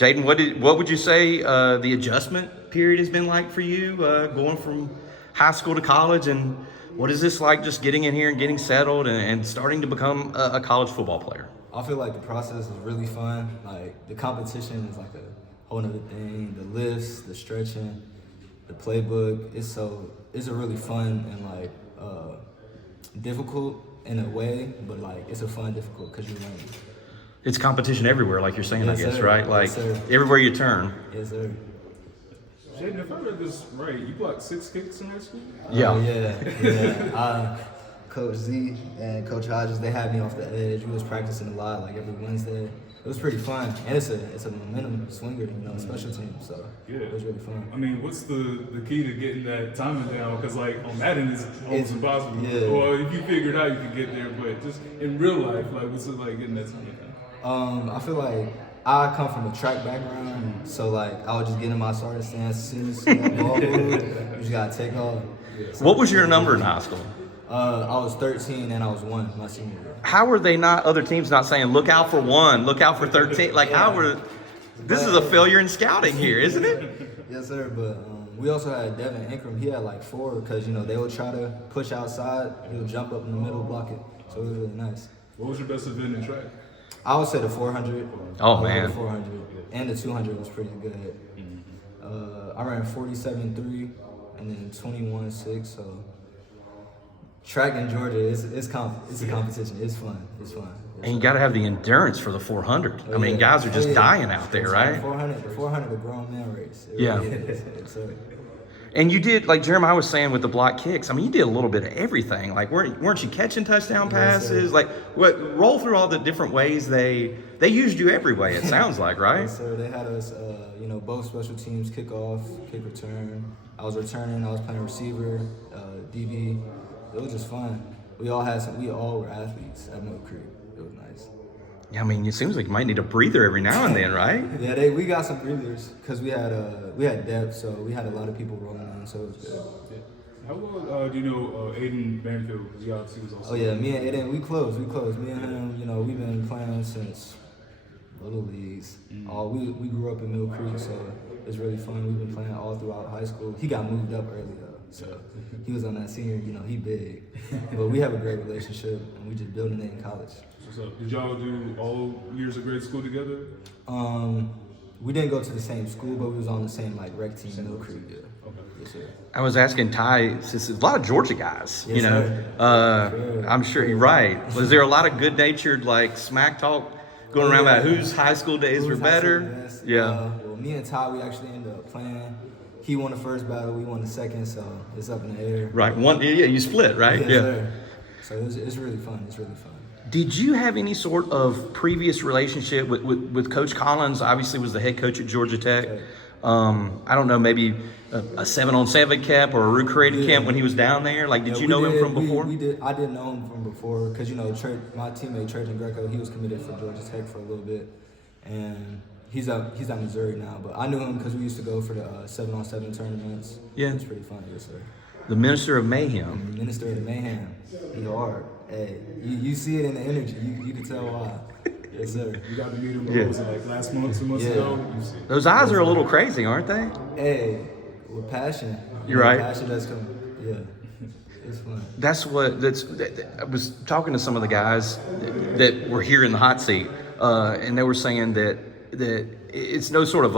Jaiden, what would you say the adjustment period has been like for you, going from high school to college, and what is this like just getting in here and getting settled and starting to become a college football player? I feel like the process is really fun. Like the competition is like a whole nother thing. The lifts, the stretching, the playbook. It's a really fun and like difficult in a way, but like it's a fun difficult because you're learning. It's competition everywhere, like you're saying, Yes, I guess, sir. right? Like Yes, everywhere you turn. Yes, sir. Jaiden, if I read this right, you blocked 6 kicks in high school? Yeah. Yeah. Coach Z and Coach Hodges, they had me off the edge. We was practicing a lot, like every Wednesday. It was pretty fun, and it's a momentum swinger, special team. So it was really fun. I mean, what's the key to getting that timing down? Because like on Madden, it's almost impossible. Yeah. Or if you figure it out, you can get there. But just in real life, like what's it like getting that timing down? I feel like I come from a track background, so like I would just get in my starting stance as soon as that ball moved. You just gotta take off. So, What was your number in high school? I was 13 and I was 1 my senior year. How were they not, other teams not saying, look out for 1, look out for 13? Like, how were, this is a failure in scouting here, isn't it? Yes, sir. But we also had Devin Ingram. He had like 4 because they would try to push outside. He would jump up in the middle, block it. So it was really nice. What was your best event in track? I would say the 400. Oh, man. The 400 and the 200 was pretty good. I ran 47.3 and then 21.6. So track in Georgia it's a competition. It's fun. And you got to have the endurance for the 400. I mean, guys are just dying out there, right? The 400, a grown man race. It Yeah. really is. So, And you did, like Jeremiah was saying with the block kicks, I mean, you did a little bit of everything. Like, weren't you catching touchdown passes? Like, roll through all the different ways they used you every way, it sounds like, right? Yes, sir. They had us, both special teams, kickoff, kick return. I was returning. I was playing receiver, DB. It was just fun. We all were athletes at Mill Creek. It was nice. Yeah, I mean, it seems like you might need a breather every now and then, right? Yeah, we got some breathers because we had depth, so we had a lot of people rolling in, so it was good. How well do you know Aiden Banfield? He obviously was also. Oh yeah, me and Aiden, we close. Me and him, we've been playing since little leagues. We grew up in Mill Creek, so it's really fun. We've been playing all throughout high school. He got moved up early though, so he was on that senior. He big, but we have a great relationship, and we just building it in college. So did y'all do all years of grade school together? We didn't go to the same school, but we was on the same rec team, Mill Creek. Yeah. Okay. Yes, sir. I was asking Ty, since there's a lot of Georgia guys, Yes, sir. I'm sure you're right. Was there a lot of good-natured, like, smack talk going around about whose high school days were better? Yeah. Well, me and Ty, we actually ended up playing. He won the first battle, we won the second, so it's up in the air. Right. You split, right? Yes, sir. So it's really fun. It's really fun. Did you have any sort of previous relationship with Coach Collins? Obviously, was the head coach at Georgia Tech. I don't know, maybe a 7-on-7 camp or a recreated camp when he was down there. Like, did you know him from before? We did. I did know him from before because my teammate Trajan Greco, he was committed for Georgia Tech for a little bit, and he's at Missouri now. But I knew him because we used to go for the 7-on-7 tournaments. Yeah, it's pretty fun. Yes, sir. The Minister of Mayhem. Minister of the Mayhem. He hard. Hey, you see it in the energy. You can tell why. Yes, sir. You got to meet him. What was it, like last month, 2 months ago? Those eyes are a little crazy, aren't they? Hey, with passion. You're right. Passion does come. Yeah, it's fun. I was talking to some of the guys that were here in the hot seat, and they were saying that it's no sort of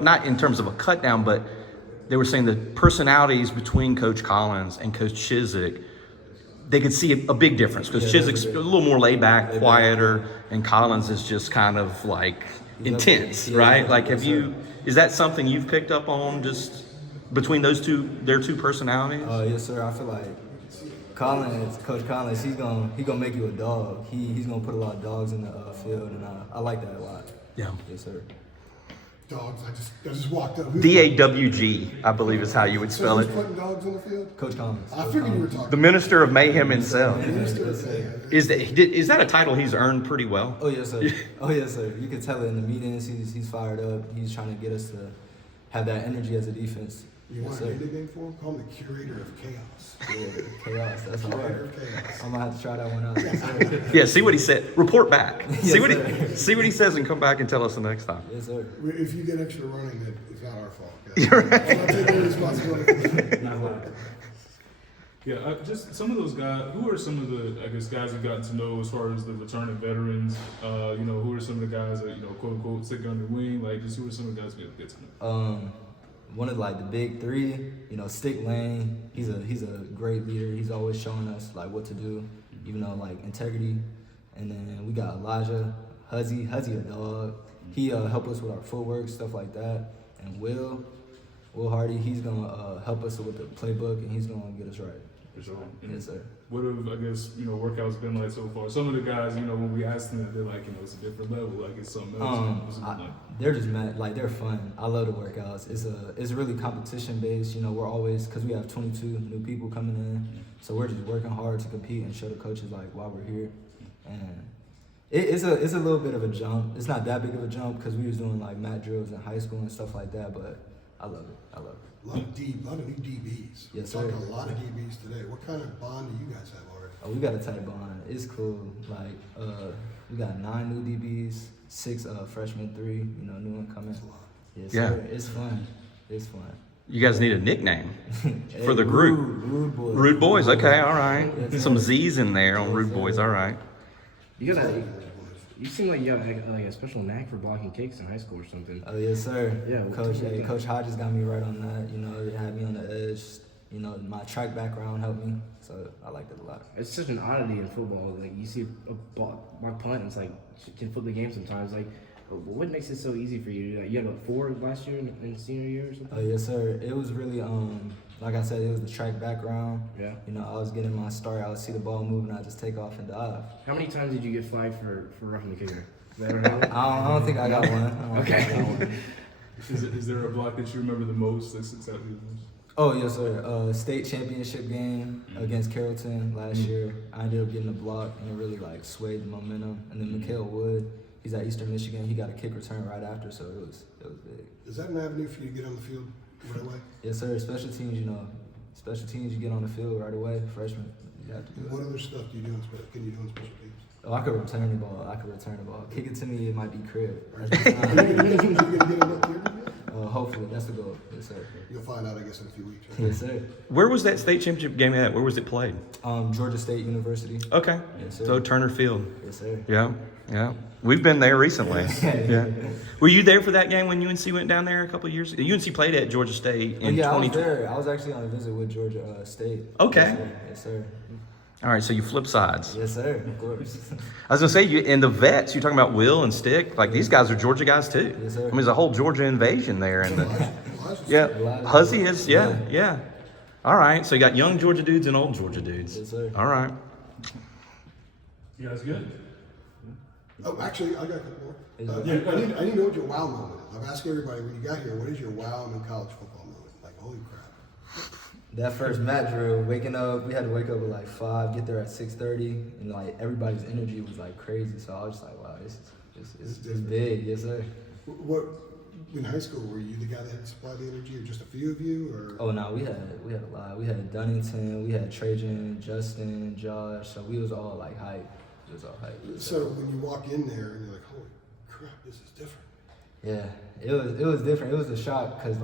not in terms of a cut down, but they were saying the personalities between Coach Collins and Coach Chizik, they could see a big difference because Chizik's a little more laid back, quieter, and Collins is just kind of like intense, right? Like, is that something you've picked up on just between their two personalities? Yes, sir. I feel like Coach Collins, he's gonna make you a dog. He's gonna put a lot of dogs in the field, and I like that a lot. Yeah. Yes, sir. Dogs. I just walked up. DAWG, I believe is how you would spell So it. who's putting dogs on the field? Coach Collins. I figured you were talking. The Minister of Mayhem himself. Minister of Mayhem. Is that a title he's earned pretty well? Oh yes, sir. Oh yes, sir. You can tell it in the meetings. He's fired up. He's trying to get us to have that energy as a defense. You want a new nickname for him? Call him the curator of chaos. Yeah, chaos. That's Curator hard. of chaos. I'm gonna have to try that one out. Yes, sir. Yeah, see what he said. Report back. Yes, sir. See what he says and come back and tell us the next time. Yes, sir. If you get extra running, it's not our fault. You're right. I'm not taking responsibility for that. Yeah, just some of those guys. Who are some of the, I guess, guys you've gotten to know as far as the returning veterans? Who are some of the guys that quote unquote stick on your wing? Like, just who are some of the guys you've get to know? One of like the big three, Stick Lane. He's a great leader. He's always showing us like what to do, like integrity. And then we got Elijah, Huzzy a dog. He helped us with our footwork, stuff like that. And Will Hardy, he's gonna help us with the playbook, and he's gonna get us right. For sure. Yes, sir. What have, I guess, workouts been like so far? Some of the guys, when we ask them, they're like, it's a different level, like it's something else. What's it like? They're just mad, like they're fun. I love the workouts. It's really competition based. We're always, because we have 22 new people coming in, so we're just working hard to compete and show the coaches like why we're here. And it's a little bit of a jump. It's not that big of a jump because we was doing like mat drills in high school and stuff like that, but I love it. A lot of new DBs. Yes, We're sir. talking a lot of DBs today. What kind of bond do you guys have already? Oh, we got a tight bond. It's cool. Like, we got 9 new DBs, 6 freshmen, 3, new one coming. That's a lot. Yes, Yeah. sir. It's fun. It's fun. You guys need a nickname Hey, for the group. Rude Boys. Rude Boys. Okay, all right. Yes, Some sir. Z's in there on Yes, Rude sir. Boys. All right. You got you seem like you got like a special knack for blocking kicks in high school or something. Oh, yes, sir. Yeah, Coach Hodges got me right on that. He had me on the edge. My track background helped me, so I liked it a lot. It's such an oddity in football. Like you see a block punt, and it's like you can flip the game sometimes. Like, what makes it so easy for you? Like, you had a 4 last year in senior year or something. Oh, yes, sir. It was really like I said, it was the track background. Yeah. I was getting my start. I would see the ball move, and I just take off and dive. How many times did you get flagged for roughing the kicker? Is that right? I don't think I got one. I don't think I got one. Is there a block that you remember the most that sticks out to you? Oh, yes, sir. State championship game against Carrollton last year. I ended up getting a block, and it really swayed the momentum. And then Mikael Wood, he's at Eastern Michigan. He got a kick return right after, so it was big. Is that an avenue for you to get on the field right away? Yes, sir. Special teams, you get on the field right away. Freshman, you have to do it. What other stuff do you do can you do in special teams? Oh, I could return the ball. Kick it to me, it might be crib. Are you gonna get a look here? Hopefully, that's the goal. Yes, sir. You'll find out, I guess, in a few weeks. Right? Yes, sir. Where was that state championship game at? Where was it played? Georgia State University. Okay. Yes, sir. So Turner Field. Yes, sir. Yeah. We've been there recently. Yeah. Were you there for that game when UNC went down there a couple of years ago? UNC played at Georgia State in Yeah, I was 2020. there. I was actually on a visit with Georgia State. Okay. Yes, sir. All right, so you flip sides. Yes, sir. Of course. I was gonna say, in the vets, you're talking about Will and Stick. Like these guys are Georgia guys too. Yes, sir. I mean, there's a whole Georgia invasion there, and Elijah's- yeah, Elijah. Huzzy is yeah. All right, so you got young Georgia dudes and old Georgia dudes. Yes, sir. All right. You guys good? Oh, actually, I got a couple more. Is I need to know what your wow moment is. I'm asking everybody when you got here, what is your wow in college football moment? Like, holy crap. That first mat drill, waking up, we had to wake up at 5, get there at 6:30, and everybody's energy was crazy. So I was just wow, this is big. Yes, sir. What in high school were you the guy that had to supply the energy, or just a few of you, or? Oh no, we had a lot. We had Dunnington, we had Trajan, Justin, Josh. So we was all hype. It was all hype. So when you walk in there and you're like, holy crap, this is different. Yeah, it was different. It was a shock because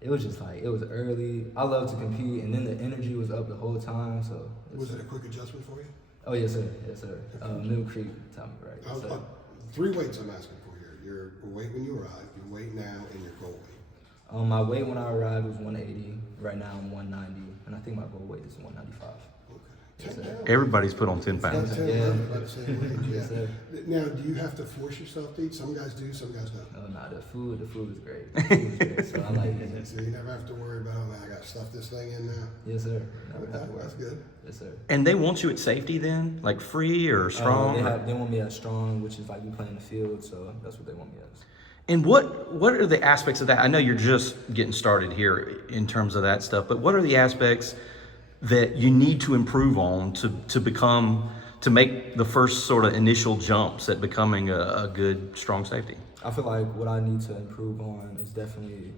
it was just it was early. I love to compete, and then the energy was up the whole time. So Was it a quick adjustment for you? Oh yes, sir. Yes, sir. Mill Creek, tell me right. Yes, sir. 3 weights I'm asking for here. Your weight when you arrived, your weight now, and your goal weight. My weight when I arrived was 180. Right now I'm 190, and I think my goal weight is 195. Okay. 10 pounds. Everybody's put on 10 pounds. About 10 Yeah. pounds, about the same weight, Yes, yeah. sir. Now, do you have to force yourself to eat? Some guys do, some guys don't. Oh no, the food is great. The food is great, so I like it. So you never have to worry about, oh man, I got to stuff this thing in now. Yes, sir. Never have to worry. That's good. Yes, sir. And they want you at safety then, like free or strong. They want me as strong, which is we play in the field, so that's what they want me as. And what are the aspects of that? I know you're just getting started here in terms of that stuff, but what are the aspects that you need to improve on to make the first sort of initial jumps at becoming a good, strong safety? I feel like what I need to improve on is definitely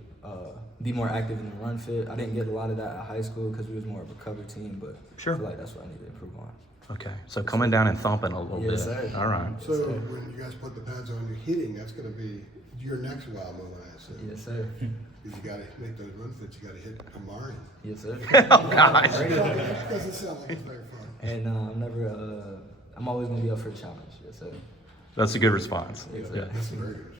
be more active in the run fit. I didn't get a lot of that at high school because we was more of a cover team, but Sure. I feel like that's what I need to improve on. Okay, so coming down and thumping a little Yes, bit. sir. All right. So when you guys put the pads on, you're hitting. That's going to be your next wow moment, I assume. Yes, sir. Because you got to make those run fits. You got to hit Amari. Yes, sir. Oh gosh. That doesn't sound like it's very fun. And I'm always gonna be up for a challenge. Yes, sir. That's a good response. Yes, sir. Yeah. That's very good.